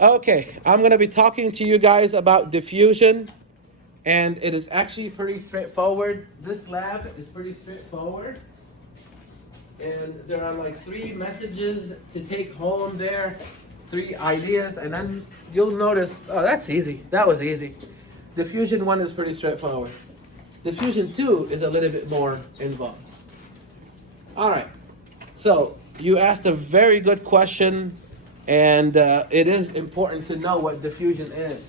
Okay, I'm going to be talking to you guys about diffusion, and it is actually pretty straightforward. This lab is pretty straightforward, and there are like 3 messages to take home there, 3 ideas, and then you'll notice, oh, that's easy. That was easy. Diffusion 1 is pretty straightforward. Diffusion 2 is a little bit more involved. All right, so you asked a very good question, and it is important to know what diffusion is.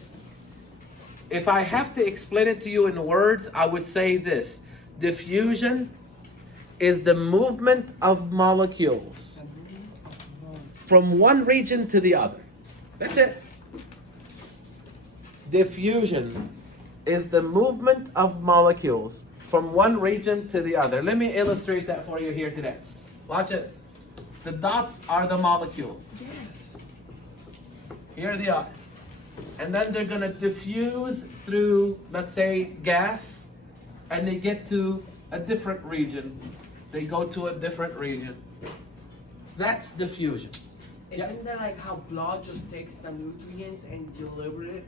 If I have to explain it to you in words, I would say this. Diffusion is the movement of molecules from one region to the other. That's it. Diffusion is the movement of molecules from one region to the other. Let me illustrate that for you here today. Watch this. The dots are the molecules. Yes. Here they are. And then they're going to diffuse through, let's say, gas, and they get to a different region. They go to a different region. That's diffusion. Isn't that like how blood just takes the nutrients and delivers it?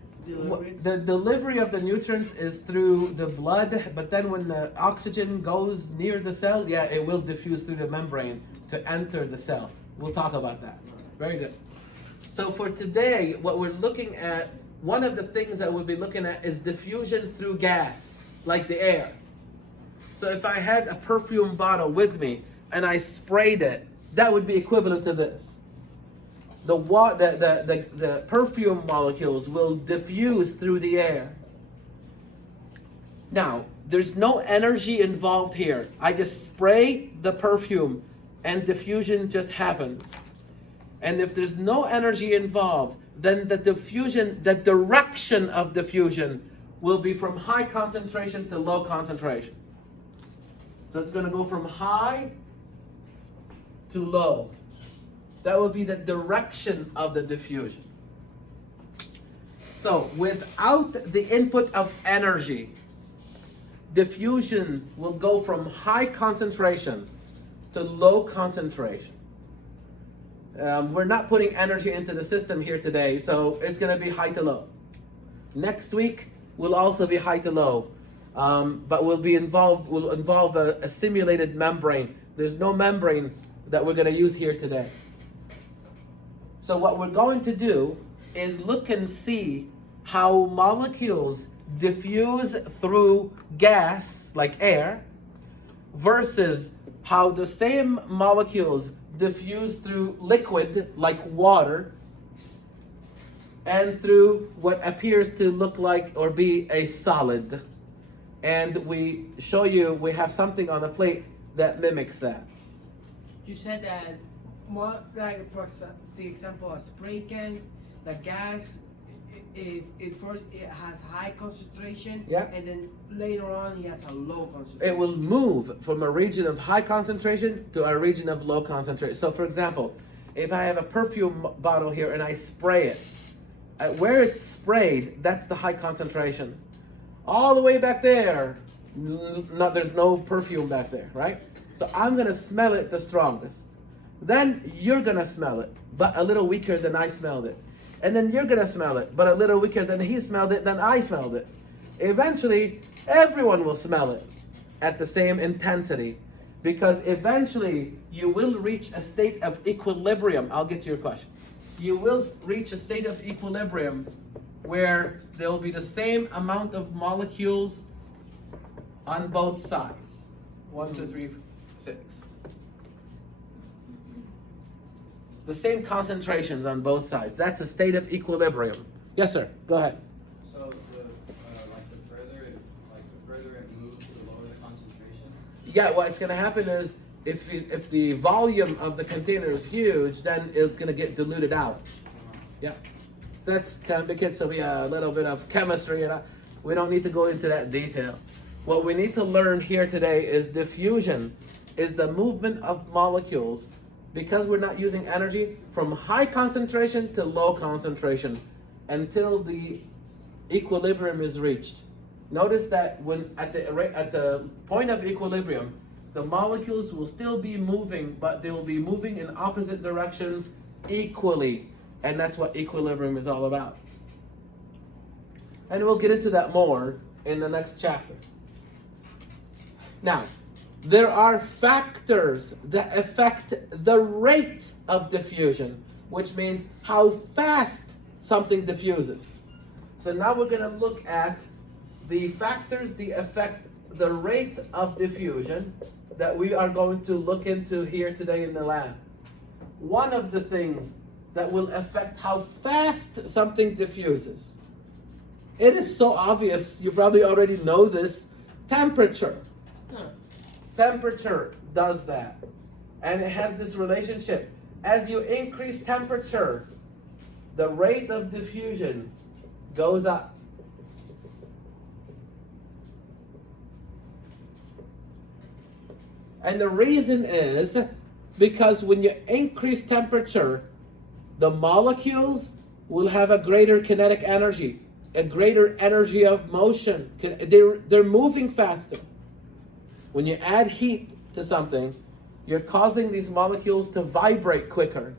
The delivery of the nutrients is through the blood, but then when the oxygen goes near the cell, yeah, it will diffuse through the membrane to enter the cell. We'll talk about that. Very good. So for today, what we're looking at, one of the things that we'll be looking at is diffusion through gas, like the air. So if I had a perfume bottle with me and I sprayed it, that would be equivalent to this. The perfume molecules will diffuse through the air. Now, there's no energy involved here. I just spray the perfume and diffusion just happens. And if there's no energy involved, then the direction of diffusion will be from high concentration to low concentration. So it's going to go from high to low. That will be the direction of the diffusion. So without the input of energy, diffusion will go from high concentration to low concentration. We're not putting energy into the system here today, so it's going to be high to low. Next week will also be high to low, but will involve a simulated membrane. There's no membrane that we're going to use here today. So what we're going to do is look and see how molecules diffuse through gas, like air, versus how the same molecules diffuse through liquid, like water, and through what appears to look like or be a solid. And we show you, we have something on the plate that mimics that. You said that, like for the example, a spray can, the gas, it first it has high concentration, Yeah. and then later on it has a low concentration. It will move from a region of high concentration to a region of low concentration. So for example, if I have a perfume bottle here and I spray it, where it's sprayed, that's the high concentration. All the way back there, there's no perfume back there, right? So I'm gonna smell it the strongest. Then you're gonna smell it, but a little weaker than I smelled it. And then you're gonna smell it, but a little weaker than he smelled it, than I smelled it. Eventually, everyone will smell it at the same intensity, because eventually you will reach a state of equilibrium. I'll get to your question. You will reach a state of equilibrium where there will be the same amount of molecules on both sides. 1, 2, 3, 6. The same concentrations on both sides. That's a state of equilibrium. Yes, sir. Go ahead. So the further it moves, the lower the concentration. Yeah, what's going to happen is if the volume of the container is huge, then it's going to get diluted out. Yeah, that's kind of begins to be a little bit of chemistry, and we don't need to go into that detail. What we need to learn here today is diffusion is the movement of molecules, because we're not using energy, from high concentration to low concentration until the equilibrium is reached. Notice that when at the point of equilibrium, the molecules will still be moving, but they will be moving in opposite directions equally. And that's what equilibrium is all about. And we'll get into that more in the next chapter. Now, there are factors that affect the rate of diffusion, which means how fast something diffuses. So now we're going to look at the factors that affect the rate of diffusion that we are going to look into here today in the lab. One of the things that will affect how fast something diffuses, it is so obvious, you probably already know this, temperature. Temperature does that. And it has this relationship. As you increase temperature, the rate of diffusion goes up. And the reason is because when you increase temperature, the molecules will have a greater kinetic energy, a greater energy of motion. They're moving faster. When you add heat to something, you're causing these molecules to vibrate quicker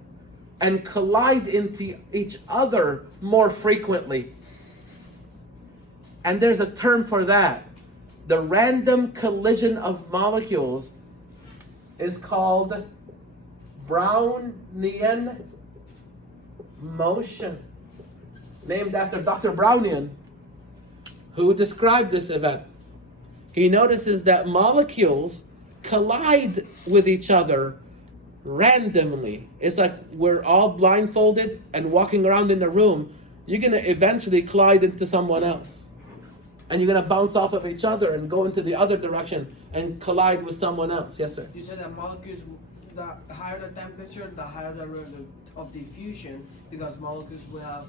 and collide into each other more frequently. And there's a term for that. The random collision of molecules is called Brownian motion, named after Dr. Brownian, who described this event. He notices that molecules collide with each other randomly. It's like we're all blindfolded and walking around in the room. You're going to eventually collide into someone else. And you're going to bounce off of each other and go into the other direction and collide with someone else. Yes, sir? You said that molecules, the higher the temperature, the higher the rate of diffusion, because molecules will have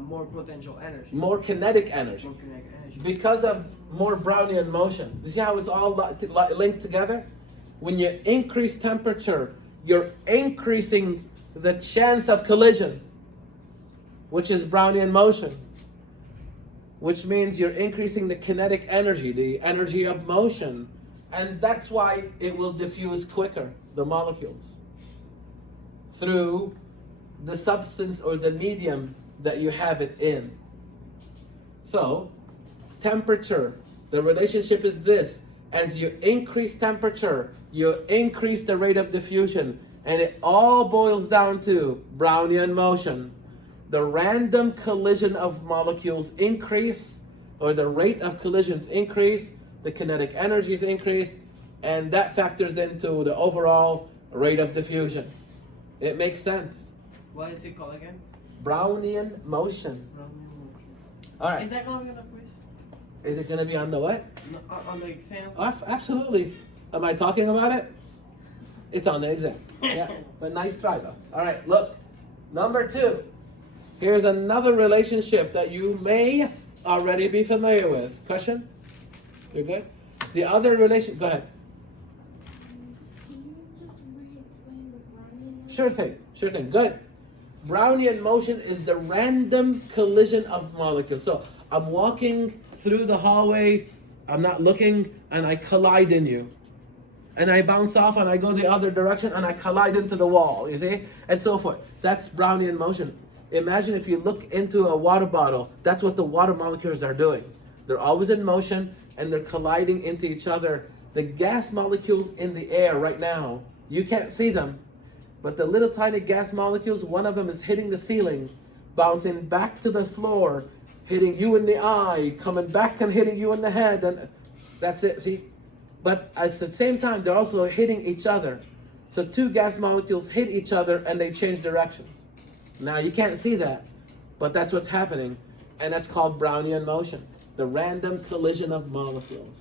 more potential energy. More kinetic energy. More kinetic energy. Because of more Brownian motion. You see how it's all linked together? When you increase temperature, you're increasing the chance of collision, which is Brownian motion, which means you're increasing the kinetic energy, the energy of motion, and that's why it will diffuse quicker, the molecules, through the substance or the medium that you have it in. So, temperature, the relationship is this: as you increase temperature, you increase the rate of diffusion, and it all boils down to Brownian motion. The random collision of molecules increase, or the rate of collisions increase, the kinetic energies increase, and that factors into the overall rate of diffusion. It makes sense. What is it called again? Brownian motion. All right. Is that going to be on the quiz? Is it going to be on the what? No, on the exam? Absolutely. Am I talking about it? It's on the exam. Yeah. But nice try though. All right, look. Number 2. Here's another relationship that you may already be familiar with. Question? You're good? The other relation, go ahead. Can you just re-explain the Brownian? Sure thing, good. Brownian motion is the random collision of molecules. So I'm walking through the hallway, I'm not looking, and I collide in you. And I bounce off and I go the other direction and I collide into the wall, you see? And so forth. That's Brownian motion. Imagine if you look into a water bottle, that's what the water molecules are doing. They're always in motion and they're colliding into each other. The gas molecules in the air right now, you can't see them, but the little tiny gas molecules, one of them is hitting the ceiling, bouncing back to the floor, hitting you in the eye, coming back and hitting you in the head, and that's it, see? But at the same time, they're also hitting each other. So 2 gas molecules hit each other and they change directions. Now you can't see that, but that's what's happening, and that's called Brownian motion, the random collision of molecules.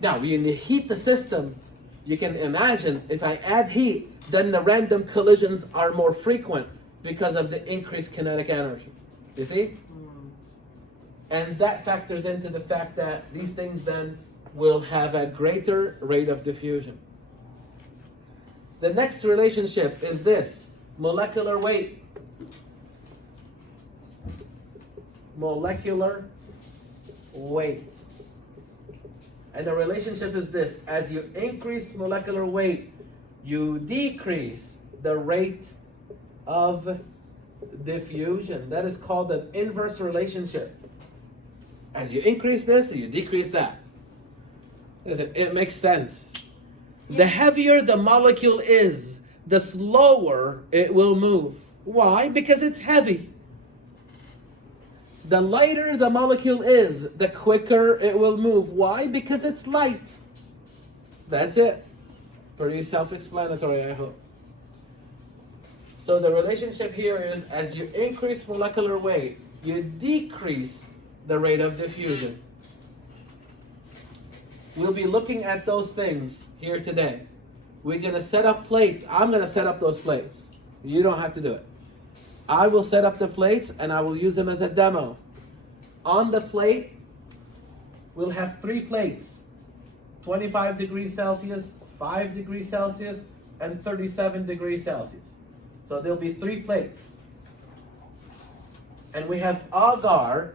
Now, when you heat the system, you can imagine if I add heat, then the random collisions are more frequent because of the increased kinetic energy. You see? And that factors into the fact that these things then will have a greater rate of diffusion. The next relationship is this: molecular weight. Molecular weight. And the relationship is this: as you increase molecular weight, you decrease the rate of diffusion. That is called an inverse relationship. As you increase this, you decrease that. Listen, it makes sense. The heavier the molecule is, the slower it will move. Why? Because it's heavy. The lighter the molecule is, the quicker it will move. Why? Because it's light. That's it. Pretty self-explanatory, I hope. So the relationship here is, as you increase molecular weight, you decrease the rate of diffusion. We'll be looking at those things here today. We're going to set up plates. I'm going to set up those plates. You don't have to do it. I will set up the plates and I will use them as a demo. On the plate, we'll have 3 plates. 25 degrees Celsius, 5 degrees Celsius, and 37 degrees Celsius. So there'll be 3 plates. And we have agar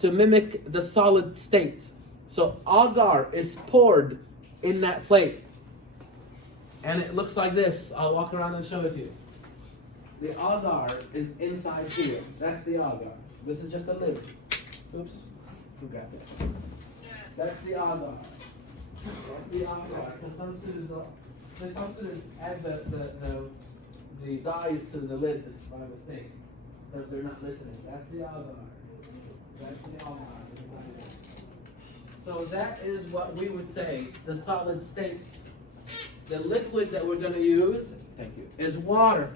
to mimic the solid state. So agar is poured in that plate. And it looks like this. I'll walk around and show it to you. The agar is inside here. That's the agar. This is just a lid. Oops. You grab it. That's the agar. That's the agar. Because some students add the dyes to the lid by mistake. Because they're not listening. That's the agar. That's the agar. So that is what we would say, the solid state. The liquid that we're going to use, thank you, is water.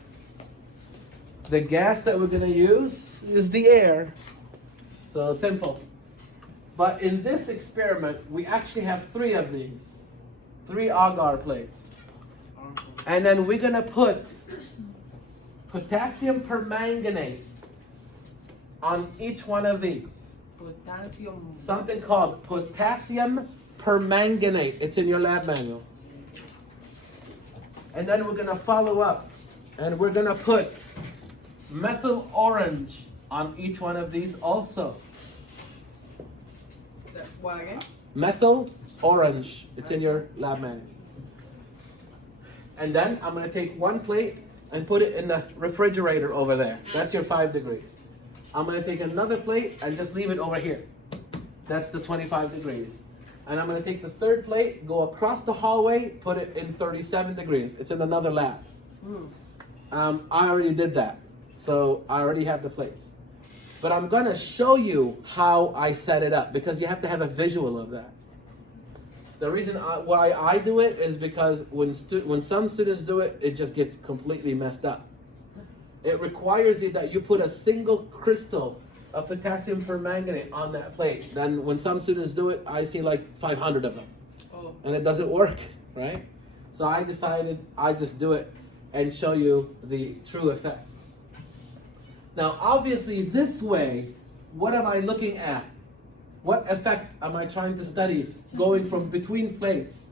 The gas that we're going to use is the air. So simple. But in this experiment, we actually have 3 of these. 3 agar plates. And then we're going to put potassium permanganate on each one of these. Potassium. Something called potassium permanganate. It's in your lab manual. And then we're going to follow up. And we're going to put methyl orange on each one of these also. What again? Methyl orange. It's in your lab manual. And then I'm going to take 1 plate and put it in the refrigerator over there. That's your 5 degrees. I'm going to take another plate and just leave it over here. That's the 25 degrees. And I'm going to take the 3rd plate, go across the hallway, put it in 37 degrees. It's in another lab. I already did that. So I already have the plates. But I'm going to show you how I set it up because you have to have a visual of that. The reason why I do it is because when some students do it, it just gets completely messed up. It requires you that you put a single crystal of potassium permanganate on that plate. Then when some students do it, I see like 500 of them. Oh. And it doesn't work, right? So I decided I just do it and show you the true effect. Now, obviously, this way, what am I looking at? What effect am I trying to study going from between plates?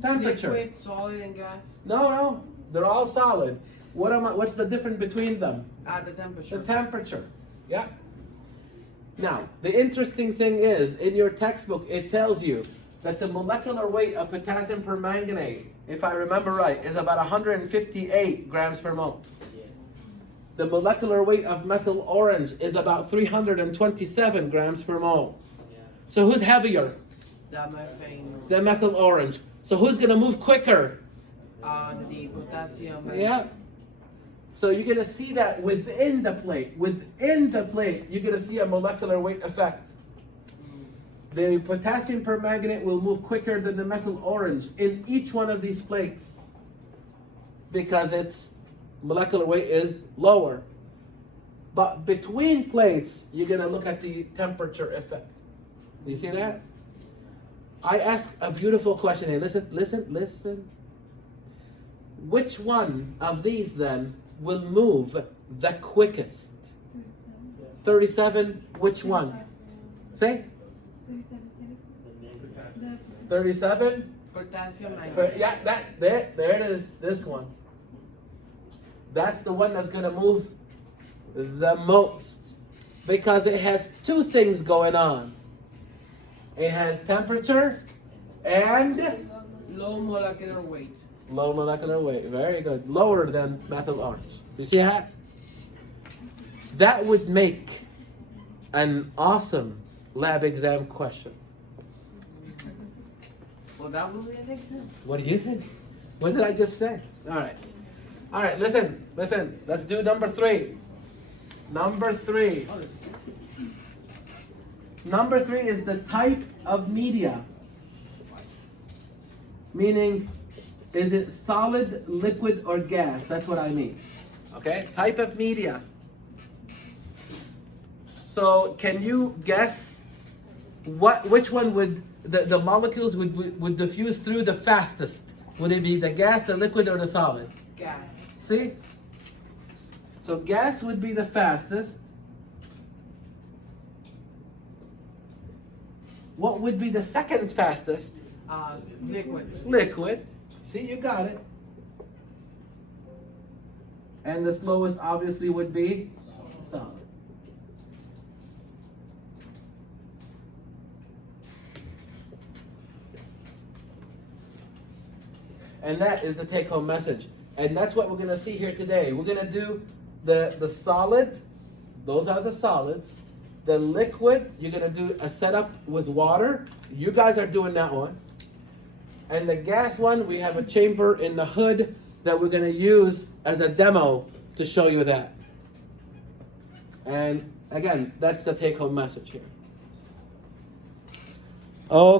Temperature. Liquid, solid, and gas. No, they're all solid. What's the difference between them? The temperature. The temperature. Yeah. Now, the interesting thing is, in your textbook, it tells you that the molecular weight of potassium permanganate, if I remember right, is about 158 grams per mole. The molecular weight of methyl orange is about 327 grams per mole. So who's heavier? The methyl orange. So who's going to move quicker? The potassium. Yeah. So you're going to see that within the plate. Within the plate, you're going to see a molecular weight effect. The potassium permanganate will move quicker than the methyl orange in each one of these plates because its molecular weight is lower. But between plates, you're going to look at the temperature effect. You see that? I asked a beautiful question here. Listen. Which one of these then will move the quickest? 37, which one? Say? 37? Potassium. Yeah, there it is, this one. That's the one that's going to move the most because it has 2 things going on. It has temperature and low molecular weight. low molecular weight. Very good. Lower than methyl orange. You see that? That would make an awesome lab exam question. Well, that would be an exam. What do you think? What did I just say? All right. All right, listen. Let's do number 3. Number 3. Number 3 is the type of media. Meaning, is it solid, liquid, or gas? That's what I mean. Okay? Type of media. So, can you guess which one would the molecules would diffuse through the fastest? Would it be the gas, the liquid, or the solid? Gas. See? So gas would be the fastest. What would be the second fastest? Liquid. Liquid. See, you got it. And the slowest obviously would be solid. And that is the take-home message. And that's what we're going to see here today. We're going to do the solid. Those are the solids. The liquid, you're going to do a setup with water. You guys are doing that one. And the gas one, we have a chamber in the hood that we're going to use as a demo to show you that. And again, that's the take-home message here. Okay.